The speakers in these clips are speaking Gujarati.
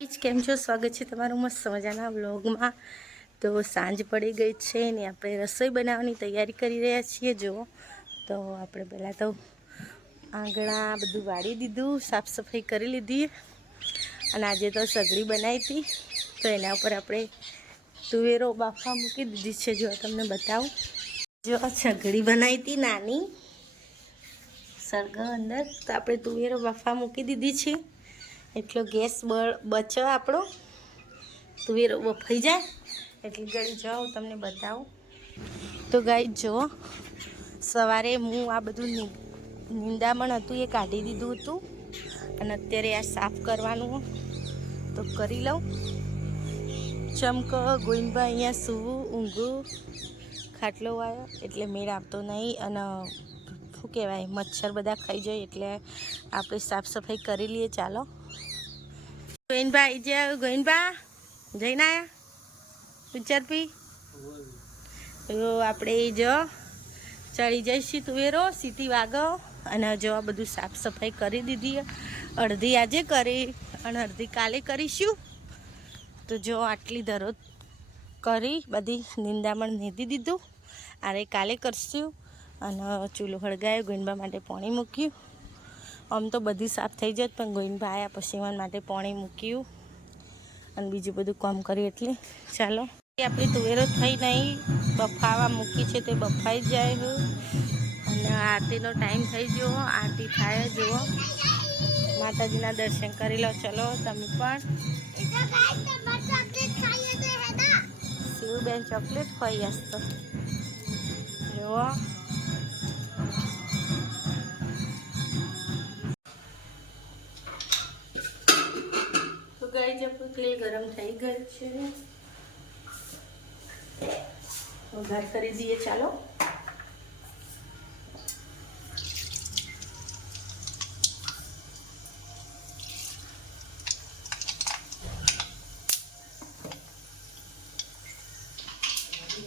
કેમ છો? સ્વાગત છે તમારું મસ્ત મજાના વ્લોગમાં. તો સાંજ પડી ગઈ છે ને આપણે રસોઈ બનાવવાની તૈયારી કરી રહ્યા છીએ જો તો આપણે પહેલાં તો આંગણા બધું વાળી દીધું સાફ સફાઈ કરી લીધી અને આજે તો સગડી બનાવી હતી. તો એના ઉપર આપણે તુવેરો બાફા મૂકી દીધી છે જો તમને બતાવું. જો સગડી બનાવી હતી નાની. સરગા અંદર તો આપણે તુવેરો બાફા મૂકી દીધી છે. એટલો ગેસ બચે આપણો. તુવેર ફઈ જાય. એટલે ઘડી જાઓ તમને બતાવું. તો ગાઈ જો, સવારે હું આ બધું નિંદામણ હતું એ કાઢી દીધું હતું. અને અત્યારે આ સાફ કરવાનું તો કરી લઉં. ચમક, ગોવિંદભાઈ અહીંયા સૂવું, ઊંઘું, ખાટલો આવ્યો એટલે મેળ આપતો નહીં. અને શું કહેવાય, મચ્છર બધા ખાઈ જાય એટલે આપણે સાફ સફાઈ કરી લઈએ, ચાલો. ગોવિંદભાઈ જે ગોવિંદભા, જઈને આયા? વિચાર પી તો આપણે જો ચડી જઈશું તુવેરો, સીટી વાગો, અને જો આ બધું સાફ સફાઈ કરી દીધી અડધી આજે કરી, અને અડધી કાલે કરીશું. તો જો, આટલી દરોજ કરી, બધી નિંદામણ નીધી દીધું. અને કાલે કરશું. અને ચૂલો હળગાયો ગોઈનબા માટે પાણી મૂક્યું. આમ તો બધી સાફ થઈ જત, પણ ગોઈનબા આવ્યા પછી એના માટે પાણી મૂક્યું. અને બીજું બધું કામ કર્યું એટલે ચાલો. આપણી તુવેરો થઈ નહીં, બફાવા મૂકી છે તે બફાઈ જાય. અને આરતીનો ટાઈમ થઈ ગયો આરતી થાય જુઓ માતાજીના દર્શન કરી લો, ચલો તમે પણ. શિવબેન ચોકલેટ ખાઈ હસતો જુઓ. ગરમ થઈ ગયું છે. વઘાર કરી દઈએ, ચાલો.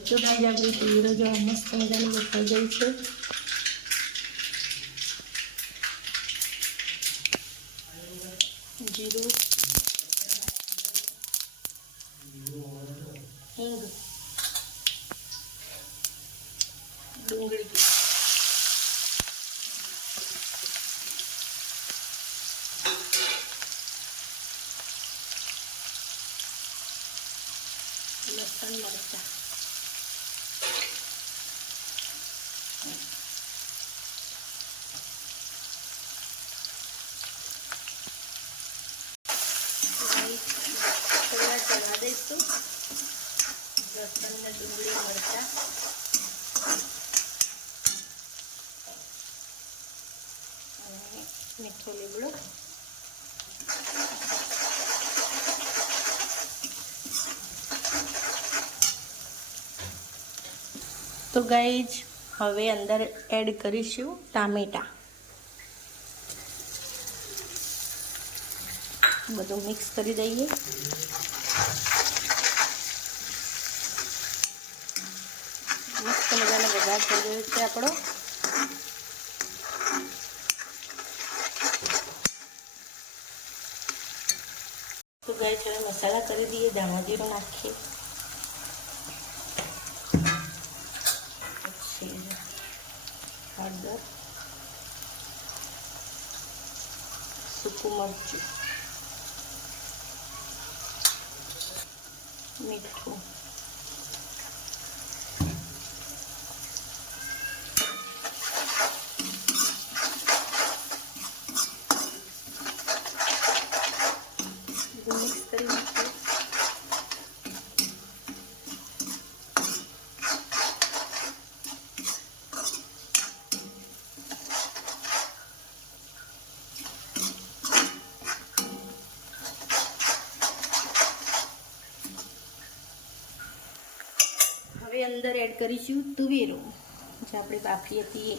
તો ગાઈ આપણી તુવેરો જો મસ્ત મજાની બફાઈ ગઈ છે જીરું હિંગ ડુંગળી લસણ મરચાં થોડા ચલા દઈશું લસણ ને ડુંગળી મરચાં અને મીઠો લીમડો તો ગાઈજ હવે અંદર એડ કરીશું ટામેટા. બધું મિક્સ કરી દઈએ. મસ્ત મજાનો વઘાર થઈ ગયો છે આપણો. તો ગાય છે મસાલા કરી દઈએ, ધાણા જીરું નાખીએ. né? Suco morte. Muito. કરીશું તુવેરો. જે આપણે બાફી હતી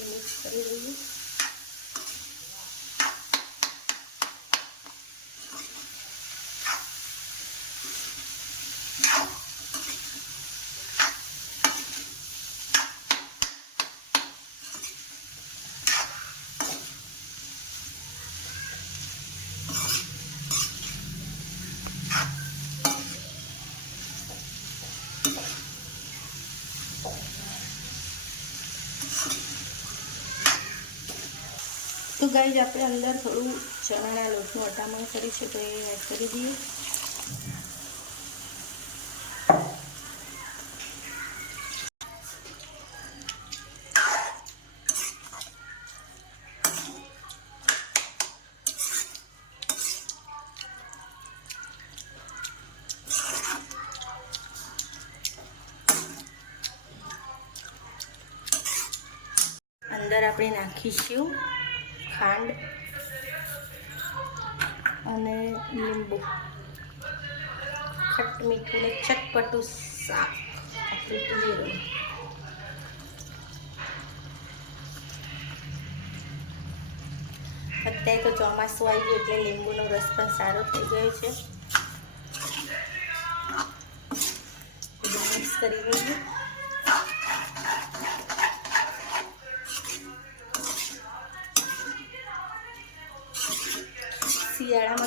મિક્સ કરી દઈએ. ગાઈઝ, આપણે અંદર થોડું ચણાના લોટનું અટામણ કરી છે, તો એ એડ કરી દઈએ. અંદર આપણે નાખીશું ખાંડ અને લીંબુ. ખટ મીઠું ને ચટપટું શાક. તુવેરું અત્યારે તો ચોમાસું આવી ગયું એટલે લીંબુનો રસ પણ સારો થઈ ગયો છે. મિક્સ કરી દઈએ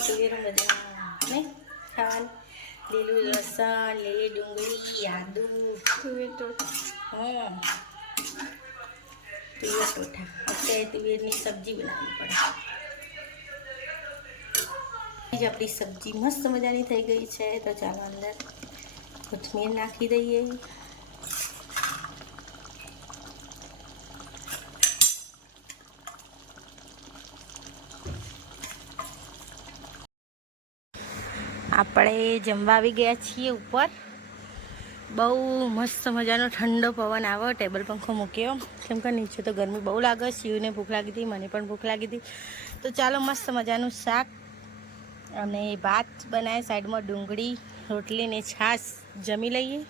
તુવેરું બધા નહીં ખાવાનું લીલું લસણ લીલી ડુંગળી આદુ તો હમ તુવેર ટોઠા. અત્યારે તુવેરની સબ્જી બનાવવી પડે. જ આપણી સબ્જી મસ્ત મજાની થઈ ગઈ છે. તો ચાલો અંદર કોથમીર નાખી દઈએ. આપણે જમવા આવી ગયા છીએ ઉપર. બહુ મસ્ત મજાનો ઠંડો પવન આવ્યો. ટેબલ પંખો મૂક્યો. કેમ કે નીચે તો ગરમી બહુ લાગે. શિવને ભૂખ લાગી હતી, મને પણ ભૂખ લાગી હતી. તો ચાલો મસ્ત મજાનું શાક અને ભાત બનાવે સાઈડમાં ડુંગળી, રોટલી ને છાશ જમી લઈએ.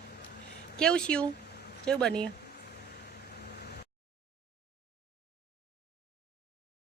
કેવું શિવ? કેવું બન્યું?